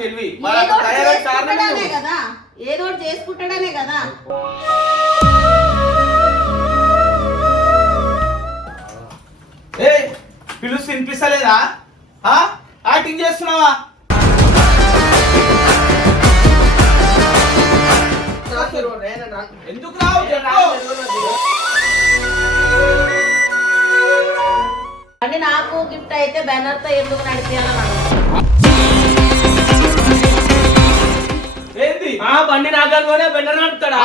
తెలివి కదా, ఏదో చేసుకుంటాడనే కదా. ఏ పిలుస్తు వినిపిస్తలేదా? యాక్టింగ్ చేస్తున్నావా? ఎందుకు రావు? అంటే నాకు గిఫ్ట్ అయితే బ్యానర్ తో ఎందుకు నడిపియాలని ఏంది బండి నాగానే బెన్నర్ నడుపుతాడా?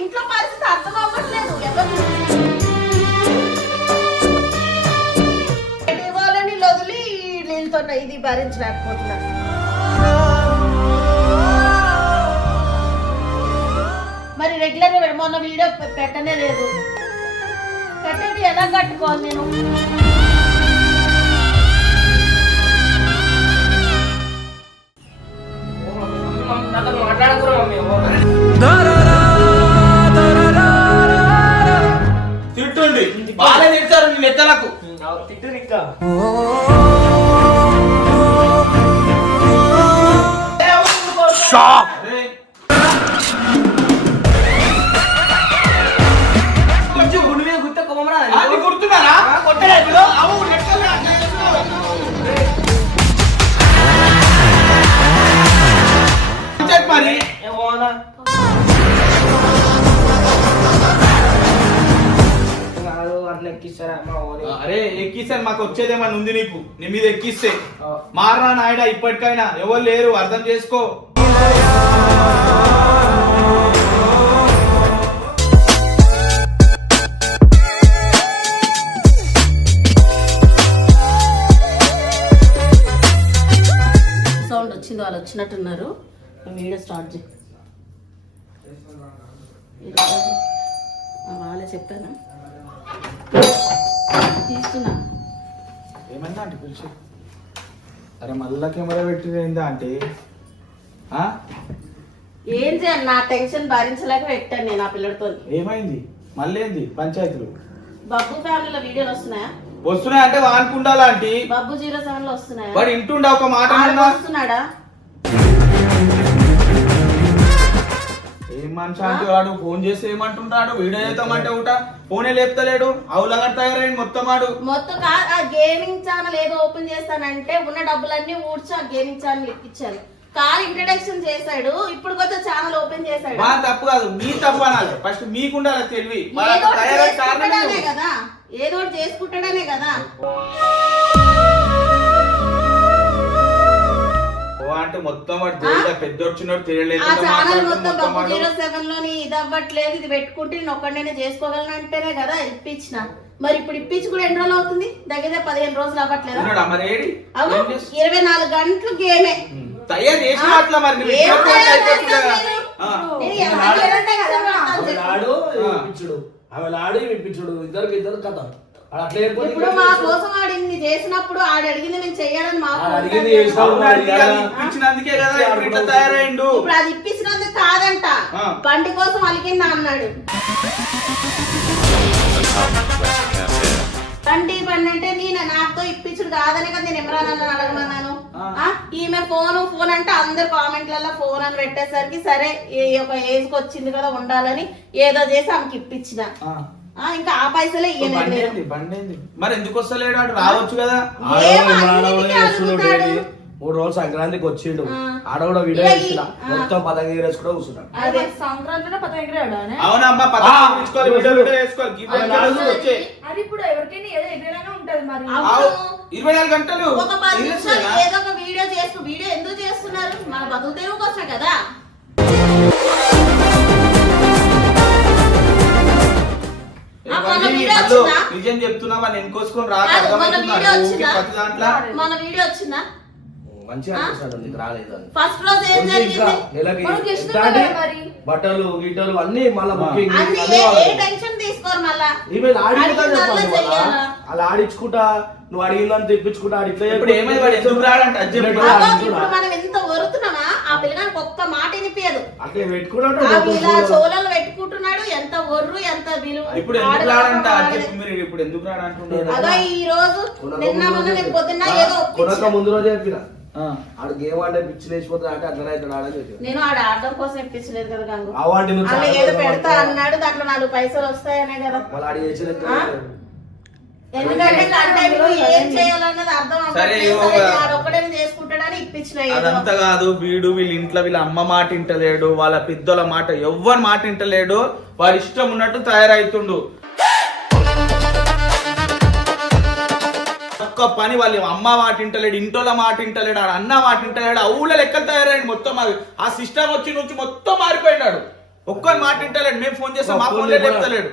ఇంట్లో పరిస్థితి అర్థం అవ్వట్లేదు. వాళ్ళని వదిలి వీళ్ళతో ఇది భరించలేకపోతున్నా. మరి రెగ్యులర్ గా మొన్న వీడియో పెట్టనే లేదు. పెట్టేది ఎలా కట్టుకోవాలి నేను? తిట్టుండి బాగా తిడతారు నీ లెక్కలకు. తిట్టు ఇంకా కొంచెం గుండు మీద గుర్తే కొమ్మరా గుర్తున్నారా? మరి అరే ఎక్కిస్తాను, మాకు వచ్చేదేమన్నా ఉంది నీకు? నీ మీద ఎక్కిస్తే మారనా నాయుడా? ఇప్పటికైనా ఎవరు లేరు, అర్థం చేసుకో. సౌండ్ వచ్చింది, వాళ్ళు వచ్చినట్టున్నారు. వీడియో స్టార్ట్ చేయి. వాళ్ళే చెప్పాను తీస్తున్నా. ఏమైందా అంటే పిలిచి? అరే మళ్ళా కెమెరా పెట్టిందా అంటే ఏం చేయాలి? నా టెన్షన్ భరించలేక పెట్టాను నేను ఆ పిల్లడితో. ఏమైంది మళ్ళీ? ఏంది పంచాయతీలు? బబ్బు ఫ్యామిలీలో వీడియోలు వస్తున్నాయా? వస్తున్నాయి అంటే వానుకుండాలా అంటే? బబ్బు 07 లో వస్తున్నాయా? వాడు ఇంటుండా ఒక మాట వస్తున్నాడా? ఏం మనిషి అంటే వాడు ఫోన్ చేసి ఏమంటుంటాడు? వీడియో చేద్దామంటే ఒకట ఫోనే లేపుతలేడు. అవులగా తయారైంది మొత్తం. వాడు మొత్తం ఆ గేమింగ్ ఛానల్ ఏదో ఓపెన్ చేస్తానంటే ఉన్న డబ్బులన్నీ ఊడ్చి ఆ గేమింగ్ ఛానల్ ఎక్కించారు. కాల్ ఇంట్రడక్షన్ చేశాడు, ఇప్పుడు కొత్త ఛానల్ ఓపెన్ చేశాడు. మా తప్పు కాదు, మీ తప్పు అనాలి. ఫస్ట్ మీకుండాలి తెలివి. కదా, ఏదో చేసుకుంటాడనే కదా. అంటే మొత్తం వాడు పెద్ద వచ్చినట్టు తెలియలేదు. ఆ ఛానల్ మొత్తం బబ్బు 07 లోని ఇది అవ్వట్లేదు, ఇది పెట్టుకుంటే నేను ఒక్కడనే చేసుకోగలను అంటేనే కదా ఇప్పించిన. మరి ఇప్పుడు ఇప్పించి కూడా ఎన్ని రోజులు అవుతుంది? దగ్గర 15 రోజులు అవ్వట్లేదు. 24 గంటలు గేమే తయారు చేసిన అట్లా. మరి ఇద్దరు కథ. ఇప్పుడు మా కోసం వాడు ఇన్ని చేసినప్పుడు ఆడు అడిగింది మేము చెయ్యాలని మాకు ఇప్పించినందుకే కదా ఇప్పుడు ఇట్లా తయారైండు. ఇప్పుడు అది ఇప్పించినందుకు కాదంట, బండి కోసం అలిగిందా అన్నాడు. బండి అంటే నేను నాతో ఇప్పించుడు కాదని కదా నేను ఎమరానని అడగమన్నాను. ఈమె ఫోన్ అంటే అందరు కామెంట్లలో ఫోన్ అని పెట్టేసరికి సరే ఒక ఏజ్ కి వచ్చింది కదా ఉండాలని ఏదో చేసి ఆమెకి ఇప్పించిన. ఇంకా ఆ పైసలే ఇయ్యలేదు. మరి ఎందుకు వస్తలేడు? రావచ్చు కదా. 3 రోజులు సంక్రాంతికి వచ్చిండు. ఆడ కూడా వీడియో వేసిన మొత్తం పతంగి కూడా కూర్చున్నాడు. సంక్రాంతి పతంగి అవునమ్మా, అది ఇప్పుడు ఎవరికైనా ఏదో ఎదురైనా ఉంటది. మరి 24 గంటలు ఒక 10 నిమిషాలు ఏదో ఒక వీడియో వీడియో ఎందుకు చేస్తున్నారు? మన బతుకు తెరువు కోసం కదా. నిజం చెప్తున్నా మన ఎన్కోసుకొని మన వీడియో వచ్చిందా? ఫస్ట్ రోజు ఏం జరిగింది? బట్టలు గిట్టలు అన్ని మళ్ళీ బుకింగ్ టెన్షన్ తీసుకోరు. మళ్ళా అలా ఆడించుకుంటా నువ్వు అడిగిందని తెప్పించుకుంటా. మనం ఎంత వరుతున్నామా ఆ ఆ పిల్లగానికి ఒక్క మాట వినిపించదు. అంటే పెట్టుకున్నాడు ఇలా చోళలు పెట్టుకుంటున్నాడు. ఎంత ఒర్రు ఎంత విలువ. ఇప్పుడు ఎందుకు రాడంట మీరు ఇప్పుడు ఎందుకు రాడంటున్నారు? అదో ఈ రోజు నిన్న మొన్న నేను పొద్దున్న ఏదో కొనక ముందు రోజు చెప్పిన ఆడు గేమ్ ఆడే పిచ్చి లేచిపోతుంది అంటే అట్లనే అవుతాడు ఆడని చెప్పిన. నేను ఆడ ఆడడం కోసం ఇప్పించలేదు కదా గంగు. అవార్డు అలా ఏదో పెడతా అన్నాడు, దాంట్లో 4 పైసలు వస్తాయనే కదా. మళ్ళీ ఆడి చేసిన ఎందుకంటే కంటెంట్ ఏం చేయాలన్నది అర్థం ఒక్కడే చేసుకుంటాడని ఇప్పించిన. అదంతా కాదు, వీళ్ళ ఇంట్లో వీళ్ళ అమ్మ మాట ఇంటలేడు, వాళ్ళ పెద్దోళ్ళ మాట ఎవ్వరి మాట ఇంటలేడు, వాడి ఇష్టం ఉన్నట్టు తయారైతుండు. ఒక్క పని వాళ్ళ అమ్మ మాట ఇంటలేడు, ఇంటోళ్ళ మాట ఇంటలేడు, ఆడ అన్న మాట ఇంటలేడు, ఊళ్ళ లెక్కలు తయారైంది మొత్తం. అది ఆ సిస్టమ్ వచ్చి నుంచి మొత్తం మారిపోయినాడు. ఒక్కరి మాట ఇంటలేడు. మేము ఫోన్ చేస్తాం, మా ఫోన్లే చెప్తలేడు.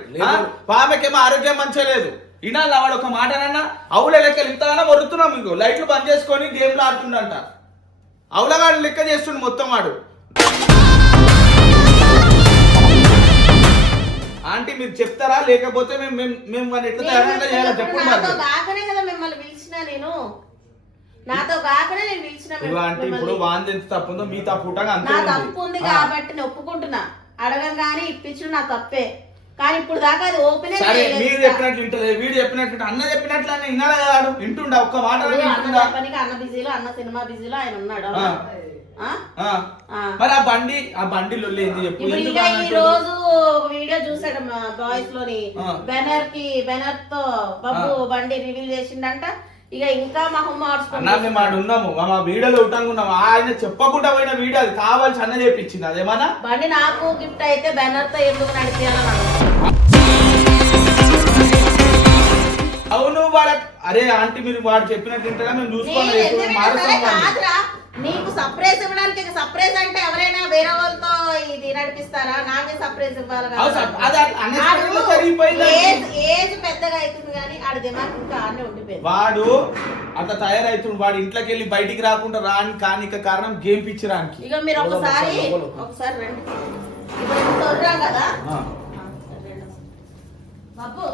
ఆమెకేమో ఆరోగ్యం మంచిగా లేదు. ఇనాలి వాడు ఒక మాటనన్నా అవుల లెక్కలు ఇంతగానో వరుతున్నాం. మీకు లైట్లు బంద్ చేసుకొని గేమ్లు ఆడుతుండంట. అవులగాడు లెక్క చేస్తుండు మొత్తం వాడు. ఆంటీ మీరు చెప్తారా లేకపోతే మేము మన ఎట్లా చేయాలో చెప్పండి. నాతో కాకనే కదా మిమ్మల్ని పిలిచిన నేను. నాతో కాకనే నేను పిలిచిన. ఆంటీ ఇప్పుడు వాంది ఎంత తప్పు ఉందో మీ తప్పు నా తప్పు ఉంది కాబట్టి నేను ఒప్పుకుంటున్నా. అడగంగానే ఇప్పించు నా తప్పే. కానీ ఇప్పుడు దాకా అది ఓపెన్ మీరు చెప్పినట్లు ఇంటలేదు, వీడు చెప్పినట్టు అన్న చెప్పినట్లు అని వినాడు. వింటుండ ఒక్క మాట. అన్న బిజీలో, అన్న సినిమా బిజీలో ఆయన ఉన్నాడు. మరి ఆ బండిలో చెప్పు. ఈ రోజు ఒక వీడియో చూసాడు బాయ్స్ లోని బెనర్ తో బాబు బండి రివీల్ చేసిండంట. ఇక ఇంకా మేము ఉన్నాము మా వీడియోలో ఉంటానుకున్నాము. ఆయన చెప్పకుండా పోయిన వీడియో అది కావాల్సి అన్న చేపించింది. అదేమన్నా బండి నాకు గిఫ్ట్ అయితే బెనర్ తో ఎందుకు నడిపించాలని. అవును వాళ్ళ అరే ఆంటీ మీరు వాడు చెప్పినట్టు ఇంతగా మేము చూసుకోవాలి. నీకు సర్ప్రైజ్ ఇవ్వడానికి సర్ప్రైజ్ అంటే ఎవరైనా వేరే వాళ్ళతో ఇది నడిపిస్తారా? నాకే సర్ప్రైజ్ ఇవ్వాలి. ఏజ్ పెద్దగా అవుతుంది కానీ ఆడి దిమాగ్ ఇంకా ఆడనే ఉండిపోయింది. వాడు అట్లా తయారైతుంది. వాడు ఇంట్లోకి వెళ్ళి బయటికి రాకుండా రాని కానిక కారణం గేమ్ పిచ్చడానికి. ఇక మీరు ఒకసారి రండి. ఇప్పుడు తొర్రా కదా బాబు.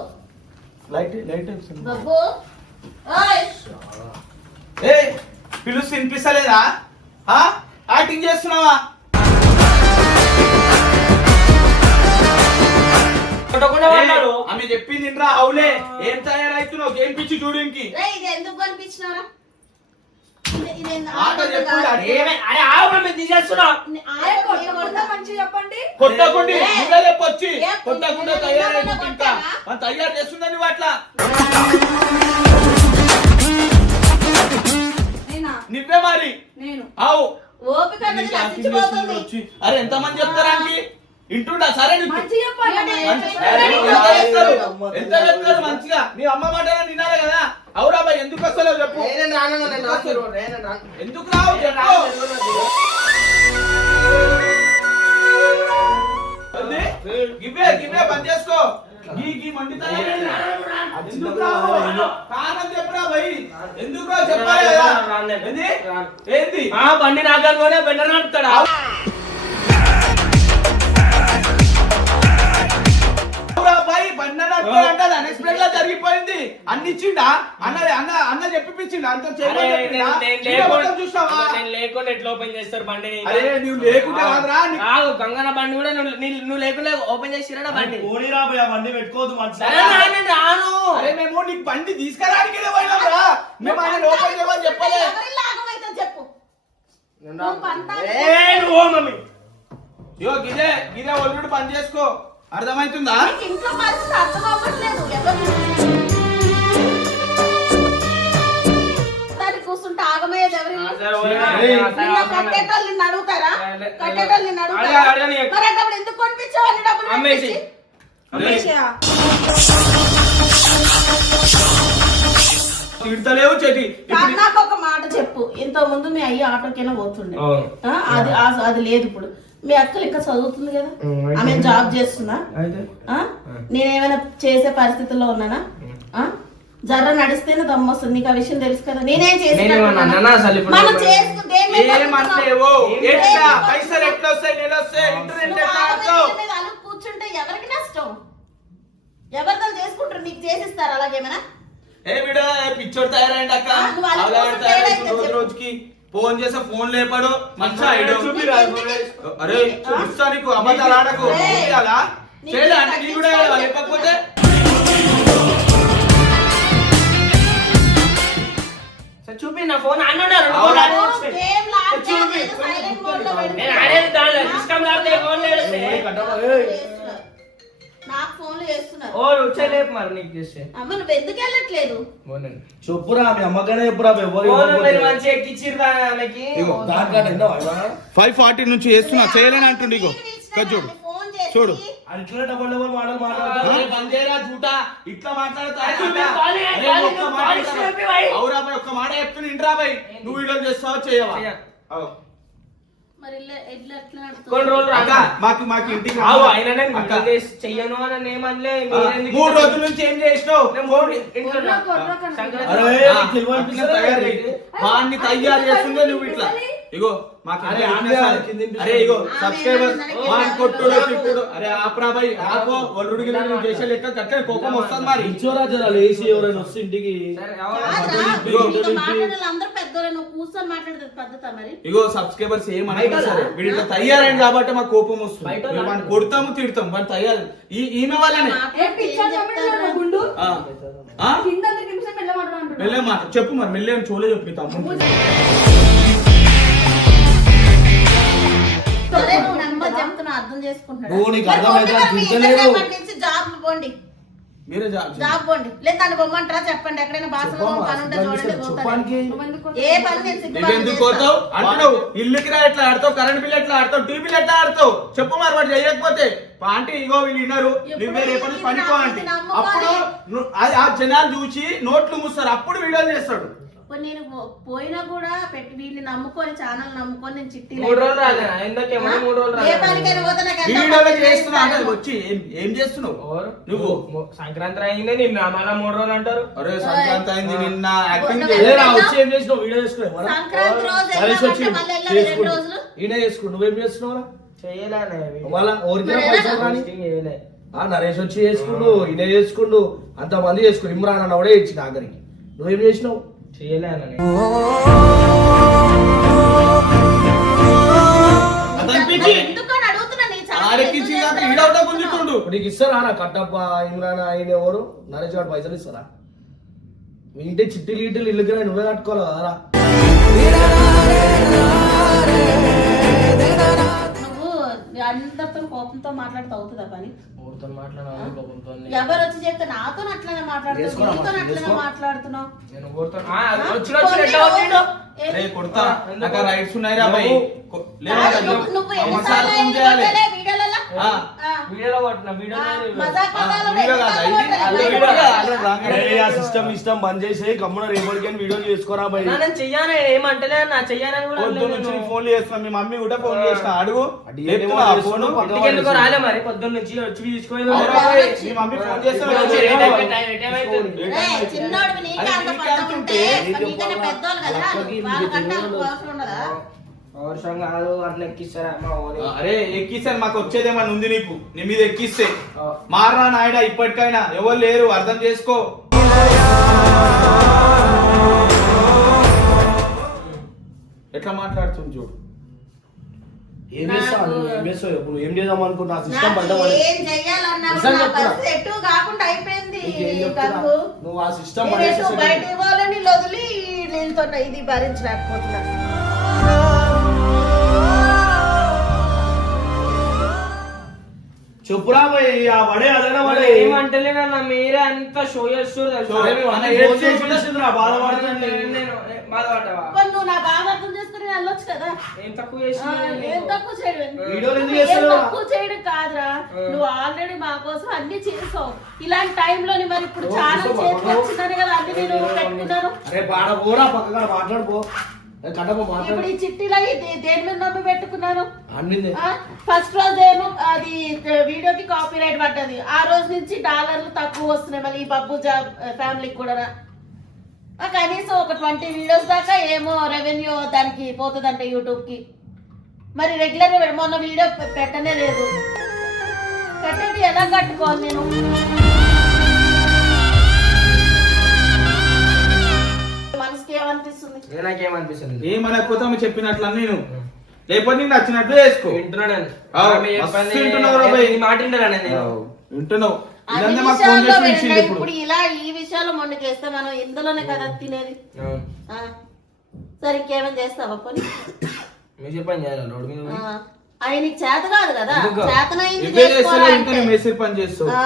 లైట్ బాబు పిలుస్తు వినిపిస్తలేదా? యాక్టింగ్ చేస్తున్నావా? ఆమె చెప్పింది ఇంట్రా. అవులే ఏం తయారైతున్నావు గేమ్ పిచ్చి చూడడానికి. ఇది ఎందుకు కనిపించినారా? కొట్టకుండా చెప్పొచ్చి కొట్టకుండా తయారైతుంది. ఇంకా మనం తయారు చేస్తుందని వాట్లా నువ్వే మరి. అవు అరే ఎంత మంది చెప్తారా అండి? ఇంటుండా సరే ఎంత చెప్తారు మంచిగా. నీ అమ్మ మాట వినాలి కదా. అవురా బాయ్ ఎందుకు వస్తలేవు చెప్పు. ఎందుకు రావు గివే గివే బంద్ చేసుకో. గీ మండితా కారణం చెప్పురా భయ్. ఎందుకు చెప్పాలి కదా. ఏంది బండి నాగానే బెండర్ నడుపుతాడా? అన్ఎక్స్పెక్టెడ్ గా జరిగిపోయింది. అన్ని ఇచ్చిండా అన్న చెప్పిపించిండు. అంత లేకుండా ఎట్లా ఓపెన్ చేస్తారు బండిని? అరే నువ్వు లేకుండా గంగన బండి కూడా నువ్వు లేకుండా ఓపెన్ చేసిరా బండి. బండి పెట్టుకోవద్దు. రాను. అరే మేము నీకు బండి తీసుకురానికి పోయినారా? మేము ఆయన ఓపెన్ చేయమని చెప్పలే. చెప్పు గిదే గిదే ఒళ్ళు పని చేసుకో. అర్థమవుతుందా? ఇంట్లో పరిస్థితి అర్థం అవ్వట్లేదు. కూర్చుంటే ఆగమయ్యేది ఎవరు? కట్టేటోళ్ళు నిన్ను అడుగుతారా? కట్టేటోళ్ళు నిన్ను అడుగుతారా? ఎందుకు కొనిపించావు డబ్బులు? తిడతలేవు చెటి. నాకు ఒక మాట చెప్పు. ఇంత ముందు మీ అయ్యి ఆటోకైనా పోతుండే, అది లేదు ఇప్పుడు. మీ అక్కలు ఇంకా చదువుతుంది కదా, ఆమె జాబ్ చేస్తున్నా, నేనేమైనా చేసే పరిస్థితుల్లో ఉన్నానా? జర్ర నడిస్తేనే దమ్ము వస్తుంది. నీకు ఆ విషయం తెలుసు కదా. నేనేం చేసి కూర్చుంటే ఎవరికి నష్టం? ఎవరితో చేసుకుంటారు? నీకు చేసిస్తారు అలాగేమైనా? పిచ్చోడు తయారైంది అక్క. రోజుకి ఫోన్ చేస్తే ఫోన్ లేపాడు మంచిగా ఐడియా చూపిరా అరే చూస్తా నీకు అబద్ధాలు ఆడకు అలా చేయలే అంటే నీ కూడా లేకపోతే చూపి నా ఫోన్ అన్నాడు గేమ్ లాస్ట్ సైలెంట్ మోడ్ లో పెట్టుకో. నేను ఆడేది దానిలో సిస్టమ్ లాడితే ఫోన్ లేదు నాకు ఫోన్లు చేస్తున్నారు ఓ వచ్చేలేపు మరి నీకు చేస్తే అమ్మ నువ్వు ఎందుకు వెళ్ళట్లేదు చెప్పురా మీ అమ్మగానే చెప్పురా ఎవరు మంచి ఎక్కిచ్చిరు దానికి 5:40 నుంచి చేస్తున్నా చేయలేని అంటుండు ఇగో చూడు ఫోన్ చేసి చూడు. అట్లా డబల్ డబల్ మాటలు మాట్లాడతారు బందేరా జూటా ఇట్లా మాట్లాడతా ఒక్క మాట చెప్తున్నా ఇంట్రా బై నువ్వు వీడియో చేస్తావా చేయవా అగో. మరి ఎట్లా ఎట్లా నడుస్తుంది? కొన్ని రోజులు అక్క, మాకు ఇంటికి అక్క, చెయ్యను అని ఏమనలే 3 రోజుల నుంచి ఏం చేసినావు వాడిని తయారు చేస్తుందే నువ్వు ఇట్లా ఇగో మాకు అరే ఇగో సబ్స్క్రైబర్ వాడిని కొట్టుడు తిట్టుడు అరే ఆపరా బై ఆపో వల్లుడికి నేను చేసే లెక్క కట్టే కోపం వస్తుంది మరి ఇచ్చోరాజరా లేచి ఎవరైనా వస్తే ఇంటికి కాదురా, నీతో మాట్లాడాలి అందరూ పెద్దోళ్ళు, నువ్వు కూర్చొని మాట్లాడేది పద్ధతా మరి? ఇగో సబ్స్క్రైబర్స్ ఏమన్నా సరే వీడు ఇట్లా తయారైంది కాబట్టి మాకు కోపం వస్తుంది మేము వాడిని కొడతాము తిడతాం వాడిని తయారు ఈమె వాళ్ళనే గుండు ఆ? కింద నిమిషం వెళ్ళమంటున్నాను మెల్లే మాట చెప్పు మరి మెల్లే అని చూడలే చెప్పు నీ తమ్ముడు సరే నువ్వు నెంబర్ చెప్తున్నా అర్థం చేసుకుంటాడు. నువ్వు నీకు మరి అర్థమైతే పోండి, మీ ఇద్దరు తింటలేవు. రేపటి నుంచి జాబ్ పోండి, మీరే జాబ్ జాబ్ పోండి. లేదా దాన్ని బొమ్మంటారా చెప్పండి, ఎక్కడైనా బాసలో పని ఉంటే చూడండి పోతారు. చెప్పడానికి ఏ పని నేను నువ్వెందుకు పోతావు అంటున్నావు ఇల్లుకి రా ఎట్లా ఆడతావు కరెంట్ బిల్ ఎట్లా ఆడతావు టీవీ బిల్ ఎట్లా ఆడతావు చెప్పు మరి వాడు చేయకపోతే ఆంటీ ఇగో వీళ్ళు విన్నారు నువ్వే రేపటి పనికో ఆంటీ అప్పుడు ఆ జనాలు చూసి నోట్లు మూస్తారు అప్పుడు వీడియోలు చేస్తాడు నేను పోయినా కూడా పెట్టి వీళ్ళని నమ్ముకొని ఛానల్ నమ్ముకొని నేను చిట్టి 3 రోజులు రాదా ఎందుకేమో 3 రోజులు ఏ పనికైనా పోతే నాకు ఎంత వీడియోలు పని చేస్తున్నా అంటే చేస్తాను. వచ్చి ఏం చేస్తున్నావు నువ్వు సంక్రాంతి అయింది నిన్న మళ్ళా 3 రోజులు అంటారు అరే సంక్రాంతి అయింది నిన్న యాక్టింగ్ వచ్చి ఏం చేసినావు వీడియో చేసుకున్నావు సంక్రాంతి రోజు వెళ్ళామంటే మళ్ళీ వెళ్ళాలి 2 రోజులు. ఈయన చేసుకుని నువ్వేం చేస్తున్నావు చేయలే వాళ్ళ చేయలే. నరేష్ వచ్చి చేసుకుండు ఈయన చేసుకుండు అంతమంది చేసుకుండు ఇమ్రాన్ అన్న కూడా ఇచ్చిన ఆఖరికి నువ్వేం చేసినావు చేయలే ఎందుకని అడుగుతున్నా నీ ఛానల్ ఆడెక్కించి కాక ఈడవుతా గుంజుతుండు నీకు ఇస్తారా నా కట్టప్ప ఇమ్రాన్ ఆయన ఎవరు నరేష్ గారు పైసలు ఇస్తారా మీ ఇంటి చిట్టీలు గిట్టీలు ఇల్లుకి నువ్వే కట్టుకోవాలి కదరా నువ్వు అందరితో కోపంతో మాట్లాడుతూ అవుతుందా పని? ఎవరితో ఎవరు వచ్చి చెప్తే నాతో అట్లనే మాట్లాడుతున్నావు, నీతో అట్లనే మాట్లాడుతున్నావు. అరే కొడతా నాకు రైట్స్ ఉన్నాయి రా భయ్ నువ్వు ఎన్నిసార్లు అయినా వీడియోలలో వీడియోలో కొట్టిన మజాక్ మజాలో సిస్టమ్ ఇష్టం బంద్ చేసి గమ్మున రేపటికి వీడియో చేసుకోరా బయట నేను చెయ్యానే ఏమంటలే నా చెయ్యాలని పొద్దున్న నుంచి ఫోన్ చేస్తున్నా మీ మమ్మీ కూడా ఫోన్ చేసిన అడుగు ఫోన్ ఎందుకు రాలే మరి పొద్దున్న నుంచి వచ్చి తీసుకొని మీ మమ్మీ ఫోన్ చేస్తే చిన్నోడు నీకే అంత పద్ధతి ఉంటే నీకన్నా పెద్దోళ్ళు కదరా, వాళ్ళకంటే అంత అవసరం ఉండదా? అవసరం కాదు అట్లా ఎక్కిస్తారా అరే ఎక్కిస్తాను మాకు వచ్చేదేమన్నా ఉంది నీకు నీ మీద ఎక్కిస్తే మారనా నాయన ఇప్పటికైనా ఎవరు లేరు అర్థం చేసుకో ఎట్లా మాట్లాడుతుంది చూడు ఏం చేస్తావు ఏం చేస్తావు ఇప్పుడు ఏం చేద్దాం అనుకున్నా సిస్టమ్ నాకు ఏం చెయ్యాలన్నా కూడా నా పరిస్థితి ఎటు కాకుండా అయిపోయింది. నాకు నువ్వు ఆ సిస్టమ్ నేను ఎటు బయటికి పోవాలని వదిలి వీళ్ళతో ఇది భరించలేకపోతున్నా. చెప్పురా పోయి ఆ వడే అదైనా వడే ఏమంటలేనన్నా మీరే అంత షో చేస్తున్నారు నువ్వు నా బాగా అర్థం చేసుకుని వెళ్ళొచ్చు కదా. ఏం తక్కువ ఏం తక్కువ చేయడం వీడియోలు ఎందుకు ఏం చేస్తున్నావు? తక్కువ చేయడం కాదురా, నువ్వు ఆల్రెడీ మా కోసం అన్ని చేసావు. ఇలాంటి టైంలోని మరి ఇప్పుడు ఛానల్ చేతికి వచ్చిందని కదా అన్ని నేను పెట్టుకున్నాను. అరే బాడ పోరా పక్కగా మాట్లాడుకో ఇప్పుడు ఈ చిట్టీలో దేని మీద నమ్మి పెట్టుకున్నాను. అన్నింది ఫస్ట్ రోజు ఏమో అది వీడియోకి కాపీ రైట్ పడ్డది, ఆ రోజు నుంచి డాలర్లు తక్కువ వస్తున్నాయి. మళ్ళీ ఈ బబ్బు జాబ్ ఫ్యామిలీకి కూడా కనీసం ఒక 20 వీడియోస్ దాకా ఏమో రెవెన్యూ దానికి పోతుందంట యూట్యూబ్ కి. మరి రెగ్యులర్ మొన్న వీడియో పెట్టనే లేదు, కట్టేది ఎలా కట్టుకోవాలి నేను? మనసుకి ఏమైనా ఏమనిపిస్తుంది? నాకేమనిపిస్తుంది ఏమనకపోతే ఆమె చెప్పినట్లు నేను లేకపోతే నీకు నచ్చినట్టు చేసుకో. వింటున్నాడు అవు, మస్తు వింటున్నావు రా భయ్. మాట వింటాను నేను వింటున్నావు అన్ని ఇదంతా మాకు ఫోన్ విషయాల్లో చేసి పిలిచింది వినండి. ఇప్పుడు. ఇప్పుడు ఇలా ఈ విషయాలు మొన్న చేస్తే మనం ఇందులోనే కదా తినేది. ఆ. సరే ఇంకేమైనా చేస్తావా పోనీ? మీరు పని చేయాలి రోడ్డు మీద పోయి. ఆయనకి చేత కాదు కదా, ఎందుకు? చేతనైంది ఇవే చేస్తేనే ఇంకా చేసుకోవాలంటే. నువ్వు మేస్త్రి పని చేస్తావు. ఆ.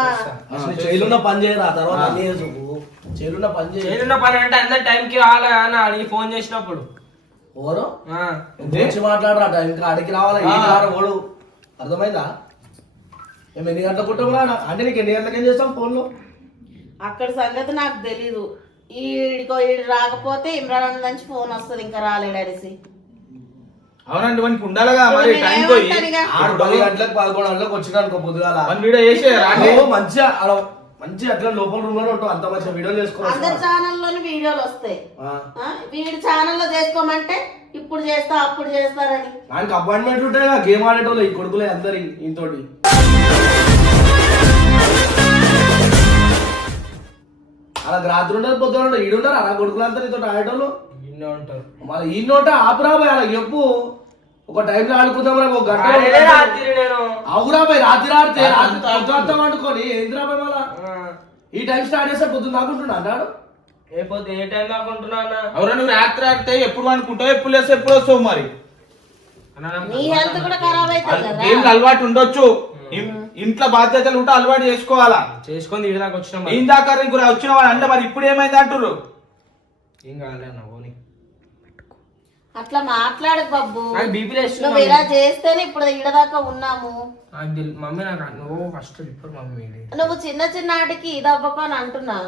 అసలు జైలున్న పని చేయరా తర్వాత అన్ని చేసుకో. జైలున్న పని చేయ ఏదైనా పని అంటే అందరు టైంకి రాలే అని అడిగి ఫోన్ చేసినప్పుడు ఎవరు ఆ. మంచి మాట్లాడరా టైంకి అడిగి రావాలి ఆ. ఓడు అర్థమైందా? మేము ఎన్ని గంటల కుట్టం అంటే నీకు ఎన్ని గంటలకు ఏం చేస్తాం ఫోన్లో? అక్కడ సంగతి నాకు తెలీదు. ఈడు రాకపోతే ఇమ్రాన్ నుంచి ఫోన్ వస్తుంది ఇంకా రాలేడు అనేసి. అవునండి వానికి ఉండాలిగా మరి ఇప్పుడు టైం నేను పోయి ఏమంటానుగా? 10 గంటలకు 11 గంటలకు వచ్చినానుకో పొద్దుగాల వన్ వీడియో చేసేయరా అంటే ఓ మంచిగా అలా మంచిగా అట్లా లోపల రూమ్ లో ఉంటావు అంత మంచిగా వీడియోలు అందరి చేసుకోవచ్చు. ఛానల్లోని వీడియోలు వస్తాయి. వీడి ఛానల్లో చేసుకోమంటే ఇప్పుడు చేస్తా అప్పుడు చేస్తారని. ఆయనకి అపాయింట్మెంట్ ఉంటాయి గేమ్ ఆడేటోళ్ళు ఈ కొడుకులే అందరి ఇంతోటి. అలా రాత్రి ఉండదు పొద్దున ఉండదు ఈడుంటారు అలా కొడుకులంతా నీతో ఆడేటోళ్ళు. ఇన్నే ఉంటారు మళ్ళీ ఈ నోట ఆపురాబాయ్ అలా చెప్పు ఒక టైంలో ఆడుకుందాం రా, ఒక గంట ఆడేదే రాత్రి నేను అవురాబాయ్ రాత్రి ఆడితే రాత్రి పొద్దున వండుకొని ఏంద్రాబాయ్ మళ్ళా ఆ. ఈ టైం స్టార్ట్ చేస్తే పొద్దున్న దాకుంటున్నా అన్నాడు. ఏ పొద్దు ఏ టైం దాకా ఉంటున్నా అన్న? ఎవరైనా నువ్వు రాత్రి ఆడితే ఎప్పుడు అనుకుంటావు ఎప్పుడు లేస్తే ఎప్పుడు వస్తావు మరి నీ హెల్త్ కూడా ఖరాబ్ అవుతుంది కదా. గేమ్లు అలవాటు ఉండొచ్చు ఇంట్లో బాధ్యతలు ఉంటే అలవాటు చేసుకోవాలా. చేసుకొని ఇటు దాకా వచ్చిన ఏం దాకా నీకు వచ్చిన వాడు అంటే మరి ఇప్పుడు ఏమైంది అంటుర్రు. ఏం కాలే అన్న ఓని అట్లా మాట్లాడకు బాబు. నాకు బీపీ నువ్వు ఇలా చేస్తేనే ఇప్పుడు ఈడదాకా ఉన్నాము. మమ్మీ నాకు నువ్వు ఫస్ట్ ఇప్పుడు మమ్మీ నువ్వు చిన్న చిన్నాటికి ఇది అవ్వకు అని అంటున్నా.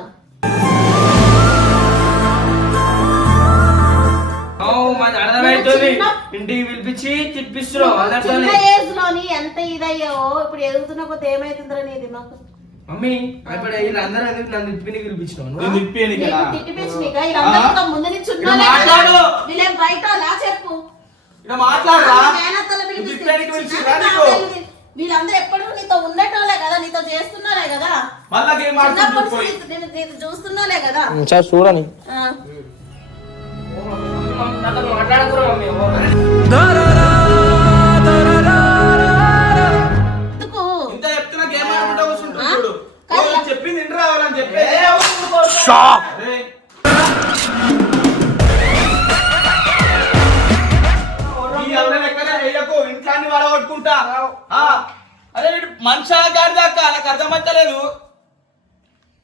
మాది అర్థమవుతుంది ఇంటికి పిలిపించి తిప్పిస్తున్నావు అందరితో చిన్న ఏజ్ లోని ఎంత ఇదయ్యావో ఇప్పుడు ఎదుగుతున్న కొద్ది ఏమైతుందిరా నీది మాకు. మమ్మీ ఇప్పుడు వీళ్ళందరూ ఎందుకు నన్ను తిప్పిని పిలిపించినావు నేను తిప్పేయను కదా. నీకు తిట్టిపించినాక వీళ్ళందరితో ముందు నుంచి ఉన్నారే మాట్లాడు. కదా. వీళ్ళేం బయట అలా చెప్పు. ఇక్కడ మాట్లాడరా మేనత్తలు పిలిపిస్తే తిట్టడానికి పిలిచిరా నాకు నీకు? తెలియదు. వీళ్ళందరూ ఎప్పుడు నీతో ఉండేటోళ్ళే కదా, నీతో చేస్తున్నారే కదా. మళ్ళా గేమ్ చిన్నప్పటి ఆడుతుంటు పోయి నుంచి నేను చూస్తున్నాలే కదా. సార్ చూడని ఆ. మాట్లాడకూడదు మమ్మీ ఎందుకు? ఇంత చెప్తున్నా గేమ్ ఆడుకుంటా కూర్చుంటావు ఆ? చూడు. కాదు. ఓ, చెప్పింది ఇంటి రావాలని చెప్పి అరే. ఈ ఎవరి లెక్కనే వేయకు, ఇంట్లాన్ని వడగొట్టుకుంటా. ఆ, అరే వీడు మనిషా గారి దాకా నాకు అర్థమవుతలేదు.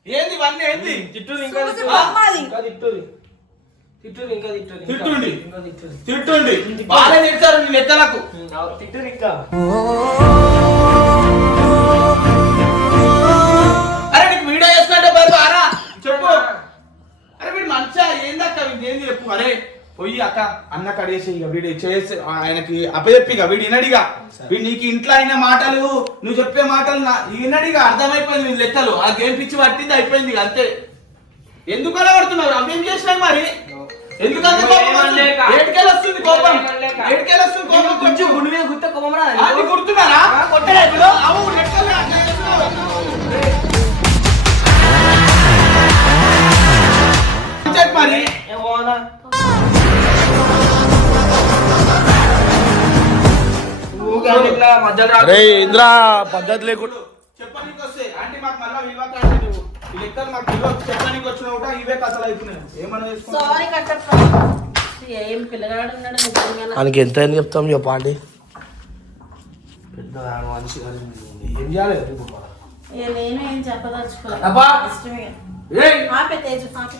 ఏంది ఇవన్నీ ఏంది తిట్టూరు ఇంకా ఆ? ఇంకా తిట్టూరు తిట్టూరు ఇంకా తిట్టూరు తిట్టుండి. ఇంకా తిట్టూరు తిట్టుండి బాగా తిడతారు నీ లెక్కలకు. తిట్టూరు ఇంకా అరే నీకు వీడియో చేసుకుంటే బరు బారా చెప్పు. అరే వీడు మంచిగా ఏందక్క ఏంది చెప్పు. అరే పోయి అక్క అన్న కడేసి ఇక వీడు చేసి ఆయనకి అప్పచెప్పి ఇక వీడు వినడిగా. వీడు నీకు ఇంట్లో అయిన మాటలు నువ్వు చెప్పే మాటలు వినడిగా అర్థమైపోయింది వీడి లెక్కలు. ఆ గేమ్ పిచ్చి పట్టింది అయిపోయింది ఇక అంతే. ఎందుకు అలా పడుతున్నారు అవేం చేసినాయి మరి ఎందుకంటే ఏడుకెళ్ళి వస్తుంది కోపం ఏడుకెళ్ళి వస్తుంది కోపం కొంచెం గుండె మీద గుర్త కొమ్మరా అది గుర్తున్నారా కొట్టడా ఇప్పుడు అవు లెక్కలు అట్లా చేస్తున్నావు. చెప్పు మరి మధ్యలో ఇంద్రా పద్ధతి లేకుండా చెప్పనీకి వస్తే ఆంటీ మాకు మళ్ళీ విలువ కాదు నువ్వు ఈ లెక్కలు మాకు విలువ చెప్పనీకి వచ్చిన కూడా ఇవే కథలు అవుతున్నాయి. ఏమన్నా చేసుకుంటా సారీ కట్టప్ప. ఏం పిల్లగాడు ఉన్నాడు నిజంగా. ఆయనకి ఎంత అని చెప్తాం చెప్పండి. పెద్ద మనిషి ఏం చేయాలి నేను ఏం చెప్పదలుచుకోలేదు. అబ్బా! ఇష్టమే. ఏయ్! ఆపే తేజు ఆపే.